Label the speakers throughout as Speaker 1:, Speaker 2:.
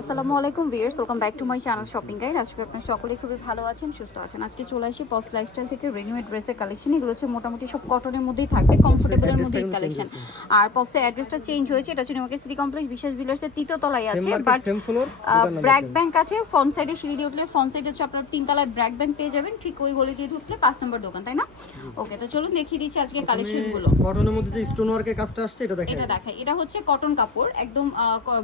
Speaker 1: আসসালামু আলাইকুম viewers welcome back to my channel shopping guide আজকে আপনার সকলে খুবই ভালো আছেন সুস্থ আছেন। আজকে চলে আসি পপস লাইফস্টাইল থেকে রেডিমেড ড্রেসের কালেকশন এগুলো হচ্ছে মোটামুটি সব কটনের মধ্যেই থাকবে কমফোর্টেবলের মধ্যেই কালেকশন আর পপসের অ্যাড্রেসটা চেঞ্জ হয়েছে এটা হচ্ছে নিউমার্কেট সিটি কমপ্লেক্স বিশেষ বিলার্সের তৃতীয় তলায় আছে বাট ব্র্যাক ব্যাংক আছে ফ্রন্ট সাইডে সিঁড়ি দিয়ে উঠলে ফ্রন্ট সাইডে হচ্ছে আপনার তিনতলায় ব্র্যাক ব্যাংক পেয়ে যাবেন ঠিক ওই গলি দিয়ে ঢুকলে পাঁচ নম্বর দোকান তাই না? ওকে তো চলুন দেখিয়ে দিচ্ছি আজকে কালেকশনগুলো
Speaker 2: কটনের মধ্যে যে স্টোন ওয়ার্কের কাজটা আসছে এটা দেখেন
Speaker 1: এটা দেখাই। এটা হচ্ছে কটন কাপড় একদম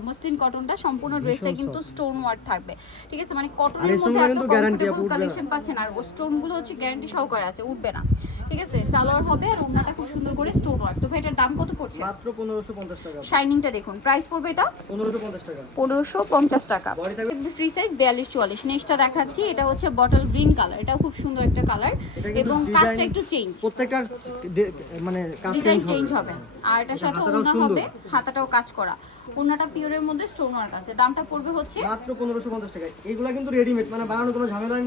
Speaker 1: মসলিন কটনটা সম্পূর্ণ ড্রেসটা কিন্তু স্টোন ওয়ার্ক থাকবে। ঠিক আছে? মানে কটনের মধ্যে এত কমফোর্টেবল
Speaker 2: না।
Speaker 1: কালেকশন পাচ্ছেন আর স্টোনগুলো হচ্ছে গ্যারান্টি সহকারে আছে উঠবে না। ঠিক আছে? সালোয়ার হবে আর খুব সুন্দর করে স্টোন ওয়ার্ক তো ভাই এটার দাম কত পড়ছে?
Speaker 2: মাত্র পনেরোশো পঞ্চাশ টাকা।
Speaker 1: শাইনিংটা দেখুন। প্রাইস পড়বে এটা?
Speaker 2: পনেরোশো পঞ্চাশ টাকা।
Speaker 1: পনেরোশো পঞ্চাশ টাকা। ফ্রি সাইজ বিয়াল্লিশ চুয়াল্লিশ। নেক্সটটা দেখাচ্ছি। এটা হচ্ছে বটল গ্রিন কালার এটাও খুব সুন্দর একটা কালার এবং কাজটা একটু চেঞ্জ
Speaker 2: প্রত্যেকটা মানে
Speaker 1: ডিজাইন
Speaker 2: চেঞ্জ হবে।
Speaker 1: আর এটার সাথে ওড়না হবে হাতাটাও কাজ করা। ওড়নাটা পিওরের মধ্যে স্টোন ওয়ার্ক আছে। দামটা পড়বে হচ্ছে
Speaker 2: মাত্র পনেরোশো পঞ্চাশ টাকা। এগুলা কিন্তু রেডিমেড মানে বানানো কোনো ঝামেলা নেই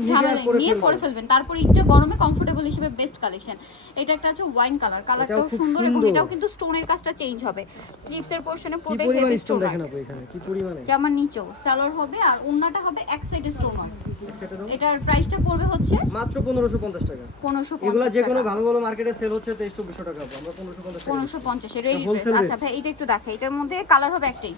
Speaker 1: নিয়ে পরে ফেলবেন। তারপর একটু গরমে কমফোর্টেবল হিসেবে বেস্ট কালেকশন এটা একটা আছে ওয়াইন কালার কালারটাও সুন্দর এবং এটাও কিন্তু স্টোনের কাজটা চেঞ্জ হবে। স্লিভস এর পোরশনে পুরোটাই হেভি
Speaker 2: স্টোন দেখেন আপু এখানে? কি পরিমাণে?
Speaker 1: জামার নিচেও। সালোয়ার হবে আর ওড়নাটা হবে এক সাইডে স্টোন ওয়ার্ক এটার প্রাইসটা পড়বে হচ্ছে
Speaker 2: মাত্র পনেরোশো পঞ্চাশ টাকা।
Speaker 1: পনেরোশো
Speaker 2: এগুলা
Speaker 1: পঞ্চাশ
Speaker 2: যে কোনো ভালো ভালো মার্কেটে সেল হচ্ছে তেইশ চব্বিশশো টাকা আমরা পনেরোশো পঞ্চাশ টাকা
Speaker 1: পনেরোশো পঞ্চাশে রেডি আচ্ছা ভাই এটা একটু দেখা এটার মধ্যে কালার হবে একটাই।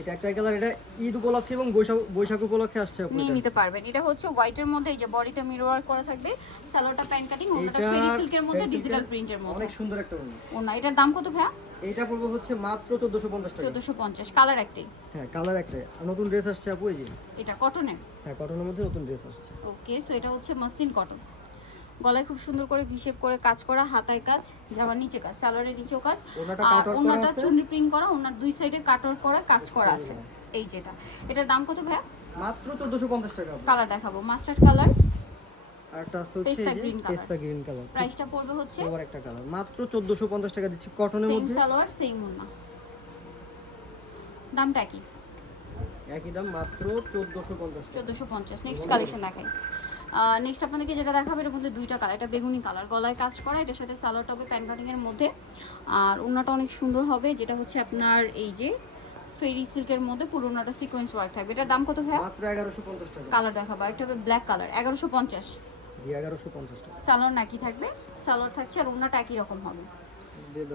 Speaker 2: এটা একটা কালার এটা ঈদ উপলক্ষে এবং বৈশাখ বৈশাখ উপলক্ষে আসছে
Speaker 1: নিয়ে নিতে পারবেন। এটা হচ্ছে হোয়াইটের মধ্যে এই যে বডিতে মিরর ওয়ার্ক করা থাকবে সালোয়ারটা প্যান্ট কাটিং ওনাটা ফেরি সিল্কের মধ্যে ডিজিটাল প্রিন্টের মধ্যে।
Speaker 2: অনেক সুন্দর একটা ওড়না।
Speaker 1: ওনা এটার দাম কত ভাইয়া?
Speaker 2: এইটা পড়বে হচ্ছে মাত্র চোদ্দশো পঞ্চাশ টাকা।
Speaker 1: চোদ্দোশো পঞ্চাশ কালার একটাই
Speaker 2: হ্যাঁ কালার একটা নতুন ড্রেস আসছে আপু এই যে।
Speaker 1: এটা কটনের
Speaker 2: হ্যাঁ কটনের মধ্যে নতুন ড্রেস আসছে।
Speaker 1: ওকে সো এটা হচ্ছে মসলিন কটন গলায় খুব সুন্দর করে ভিশেপ করে কাজ করা হাতায় কাজ জামার নিচে কাজ সালোয়ারের নিচেও কাজ। আর ওনাটা
Speaker 2: আছে?
Speaker 1: প্রিন্ট করা ওনার দুই সাইডে কাটওয়ার্ক করা কাজ করা আছে। এই যেটা। এটার দাম কত ভাইয়া?
Speaker 2: মাত্র চোদ্দশো পঞ্চাশ টাকা
Speaker 1: কালার দেখাবো। মাস্টার্ড কালার
Speaker 2: আর একটা আছে
Speaker 1: পেস্তা green colour।
Speaker 2: পেস্তা গ্রিন কালার
Speaker 1: প্রাইসটা পড়বে হচ্ছে
Speaker 2: ওভার একটা কালার মাত্র চোদ্দশো পঞ্চাশ টাকা দিচ্ছি কটনের
Speaker 1: সেম
Speaker 2: মধ্যে।
Speaker 1: সালোয়ার সেম ওনা দামটা কি
Speaker 2: একই দাম মাত্র চোদ্দশো পঞ্চাশ টাকা।
Speaker 1: চোদ্দোশো পঞ্চাশ। নেক্সট কালেকশন দেখাই। নেক্সট আপনাদেরকে যেটা দেখাবে এর মধ্যে দুইটা কালার এটা বেগুনি কালার গলায় কাজ করা এটার সাথে সালোয়ারটা হবে প্যান্ট কাটিংয়ের মধ্যে। আর ওনাটা অনেক সুন্দর হবে যেটা হচ্ছে আপনার এই যে ফেরি সিল্কের মধ্যে পুরো ওনাটা সিকোয়েন্স ওয়ার্ক থাকবে। এটার দাম কত ভাইয়া?
Speaker 2: মাত্র এগারোশো পঞ্চাশ টাকা।
Speaker 1: কালার দেখাবো একটা হবে ব্ল্যাক কালার এগারোশো পঞ্চাশ।
Speaker 2: এগারোশো পঞ্চাশ টাকা।
Speaker 1: সালোয়ার নাকি থাকবে সালোয়ার থাকছে আর ওনাটা একই রকম হবে।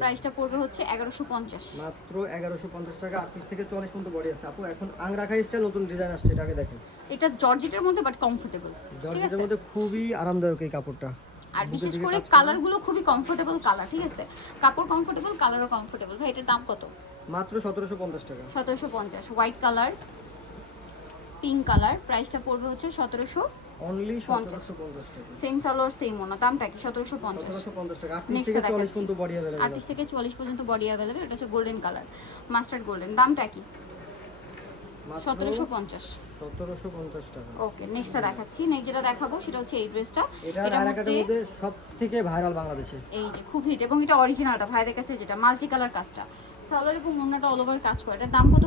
Speaker 1: প্রাইসটা পড়বে হচ্ছে এগারোশো পঞ্চাশ।
Speaker 2: মাত্র এগারোশো পঞ্চাশ টাকা আটত্রিশ থেকে চল্লিশ পর্যন্ত বডি আছে। আপু এখন আংরাখা স্টাইল নতুন ডিজাইন আসছে এটাকে দেখেন।
Speaker 1: এটা জর্জেটের মধ্যে বাট কমফোর্টেবল ঠিক
Speaker 2: জর্জেটের
Speaker 1: আছে?
Speaker 2: মধ্যে খুবই আরামদায়ক এই কাপড়টা।
Speaker 1: আর বিশেষ করে কালারগুলো খুবই কমফোর্টেবল কালার ঠিক আছে? কাপড় কমফোর্টেবল কালারও কমফোর্টেবল ভাই এটার দাম কত?
Speaker 2: মাত্র সতেরোশো পঞ্চাশ টাকা।
Speaker 1: সতেরোশো পঞ্চাশ। হোয়াইট কালার পিঙ্ক কালার প্রাইসটা পড়বে হচ্ছে সতেরোশো
Speaker 2: অনলি
Speaker 1: পঞ্চাশ।
Speaker 2: সতেরোশো পঞ্চাশ টাকা।
Speaker 1: সেম সালোয়ার সেম ওনা দামটা কি? সতেরোশো পঞ্চাশ।
Speaker 2: সতেরোশো পঞ্চাশ টাকা। আটত্রিশ
Speaker 1: Next
Speaker 2: থেকে
Speaker 1: টা
Speaker 2: চল্লিশ
Speaker 1: দেখাচ্ছি।
Speaker 2: পর্যন্ত বডি অ্যাভেলেবেল
Speaker 1: আটত্রিশ থেকে চুয়াল্লিশ পর্যন্ত বডি অ্যাভেলেবেল এটা হচ্ছে গোল্ডেন কালার মাস্টার্ড গোল্ডেন দামটা কি? সতেরোশো পঞ্চাশ।
Speaker 2: সতেরোশো পঞ্চাশ টাকা।
Speaker 1: ওকে নেক্সটটা দেখাচ্ছি। নেক্সট যেটা দেখাবো সেটা হচ্ছে এই ড্রেসটা।
Speaker 2: এটা
Speaker 1: মধ্যে
Speaker 2: মধ্যে সব থেকে ভাইরাল বাংলাদেশে।
Speaker 1: এই যে খুব হিট এবং এটা অরিজিনালটা ভাইদের কাছে যেটা মাল্টি কালার কাজটা। সালোয়ার এবং ওড়নাটা অল ওভার কাজ করে। এটার দাম কত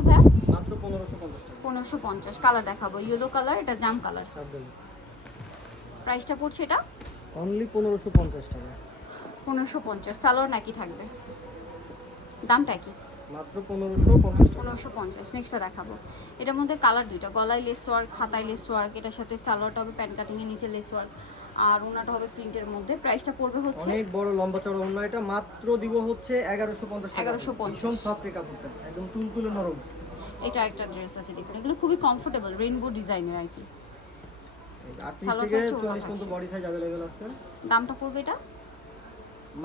Speaker 2: মাত্র পনেরোশো পঞ্চাশ
Speaker 1: পনেরোশো পঞ্চাশ। কালার দেখাবো ইয়েলো কালার এটা জাম কালার প্রাইসটা পড়ছে এটা?
Speaker 2: অনলি পনেরোশো পঞ্চাশ টাকা।
Speaker 1: পনেরোশো পঞ্চাশ। সালোয়ার নাকি থাকবে? দামটা কি?
Speaker 2: মাত্র
Speaker 1: নেক্সটটা দেখাবো। এটার মধ্যে কালার দুইটা গলায় লেস ওয়ার্ক হাতায় লেস ওয়ার্ক এটার সাথে সালোয়ারটা হবে নিচে লেস ওয়ার্ক আর ওনাটা হবে প্রিন্টের মধ্যে। প্রাইসটা পড়বে হচ্ছে
Speaker 2: অনেক বড় লম্বা চড়া এটা মাত্র দিব হচ্ছে এগারোশো পঞ্চাশ টাকা।
Speaker 1: 1150
Speaker 2: ভীষণ সফট কাপড়টা একদম তুলতুলে নরম।
Speaker 1: এটা একটা ড্রেস আছে দেখুন এগুলো খুবই কমফোর্টেবল রেইনবো ডিজাইনের আর কি।
Speaker 2: থেকে পর্যন্ত বডি সাইজ আছে।
Speaker 1: দামটা পড়বে এটা?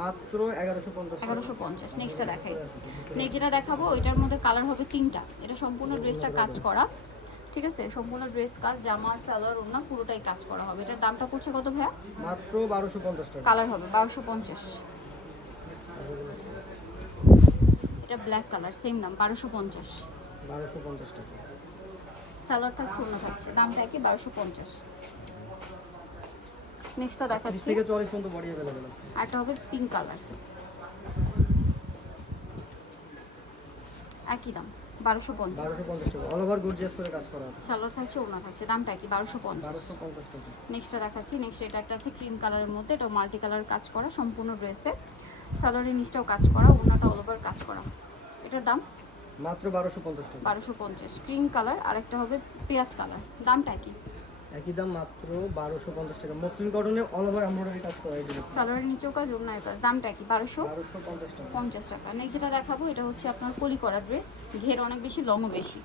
Speaker 2: মাত্র এগারোশো পঞ্চাশ টাকা।
Speaker 1: এগারোশো পঞ্চাশ নেক্সটটা দেখাই। নেক্সট যেটা দেখাবো এটার মধ্যে কালার হবে তিনটা। এটা সম্পূর্ণ ড্রেসটা কাজ করা ঠিক আছে? সম্পূর্ণ ড্রেস কাজ জামা সালোয়ার ওনা পুরোটাই কাজ করা হবে। এটার দামটা পড়ছে কত ভাইয়া?
Speaker 2: মাত্র বারোশো পঞ্চাশ টাকা।
Speaker 1: কালার হবে বারোশো পঞ্চাশ। এটা ব্ল্যাক কালার সেম দাম বারোশো পঞ্চাশ।
Speaker 2: বারোশো পঞ্চাশ টাকা।
Speaker 1: সালোয়ার থাকছে ওনা থাকছে দামটা বারোশো পঞ্চাশ। নেক্সটটা দেখাচ্ছি।
Speaker 2: থেকে চল্লিশ পর্যন্ত বডি অ্যাভেলেবেল আছে।
Speaker 1: একটা হবে পিঙ্ক কালার একই দাম বারোশো পঞ্চাশ।
Speaker 2: বারোশো পঞ্চাশ টাকা। অল ওভার গুড করে কাজ করা আছে।
Speaker 1: সালোয়ার থাকছে ওনা থাকছে দামটা কি বারোশো পঞ্চাশ।
Speaker 2: বারোশো পঞ্চাশ টাকা।
Speaker 1: নেক্সটটা দেখাচ্ছি নেক্সট এটা একটা আছে ক্রিম কালারের মধ্যে এটা মাল্টি কালার কাজ করা সম্পূর্ণ ড্রেসে সালোয়ারের নিচটাও কাজ করা ওনাটা অল ওভার কাজ করা। এটার দাম?
Speaker 2: মাত্র বারোশো পঞ্চাশ টাকা।
Speaker 1: বারোশো পঞ্চাশ। ক্রিম কালার আর একটা হবে পেঁয়াজ কালার দামটা কি
Speaker 2: একই দাম মাত্র বারোশো পঞ্চাশ টাকা। মসলিন কটনে অল ওভার এমব্রয়ডারি কাজ করা এগুলো
Speaker 1: সালোয়ারের নিচেও কাজ ওড়নায় কাজ দামটা কি বারোশো
Speaker 2: বারোশো পঞ্চাশ টাকা।
Speaker 1: পঞ্চাশ টাকা। নেক্সট যেটা দেখাবো এটা হচ্ছে আপনার কলি করা ড্রেস ঘের অনেক বেশি লংও বেশি।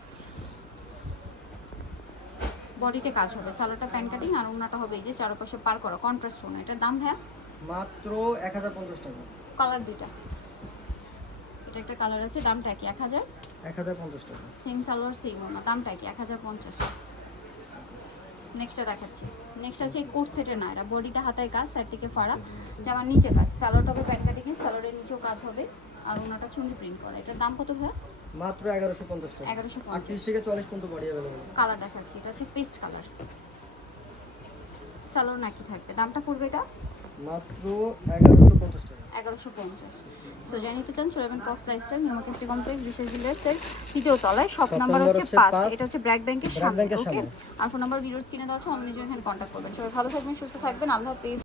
Speaker 1: বডিতে কাজ হবে। সালোয়ারটা প্যান কাটিং আর ওড়নাটা হবে এই যে চারপাশে পার করা কন্ট্রাস্ট ওড়না। এটার দাম হ্যাঁ
Speaker 2: মাত্র এক হাজার পঞ্চাশ টাকা।
Speaker 1: কালার দুইটা। এটা একটা কালার আছে দামটা কি এক হাজার?
Speaker 2: এক হাজার পঞ্চাশ টাকা।
Speaker 1: সেম সালোয়ার সেম ওড়না। দামটা কি এক হাজার পঞ্চাশ। নেক্সটটা দেখাচ্ছি। নেক্সট আছে কোট সেটের না এটা বডিটা হাতায় কাজ সাইড থেকে ফাড়া। জামার নিচে কাজ। সালোয়ারটা হবে প্যান কাটিংয়ে সালোয়ারের নিচেও কাজ হবে। আর ওনাটা চুন্ডি প্রিন্ট করা। এটার দাম কত ভাইয়া?
Speaker 2: মাত্র এগারোশো পঞ্চাশ টাকা।
Speaker 1: এগারোশো
Speaker 2: আটত্রিশ
Speaker 1: পঞ্চাশ
Speaker 2: থেকে চল্লিশ পর্যন্ত বডি अवेलेबल
Speaker 1: কালার দেখাচ্ছি। এটা হচ্ছে পেস্ট কালার সালোয়ার নাকি থাকবে। দামটা পড়বে এটা?
Speaker 2: মাত্র এগারোশো পঞ্চাশ টাকা।
Speaker 1: এগারোশো পঞ্চাশ। সো যাই নিতে চান কস্ট লাইফস্টাইল নিউমার্কেস্টি কমপ্লেক্স বিশেষ বিল্ডার্সের তৃতীয় তলায়। শপ নাম্বার হচ্ছে। এটা হচ্ছে ব্র্যাক ব্যাংকের সামনে ওকে আর ফোন নাম্বার ভিডিওস কিনে দেওয়া আছে এখানে করবেন। সবাই ভালো থাকবেন সুস্থ থাকবেন। আল্লাহ হাফেজ।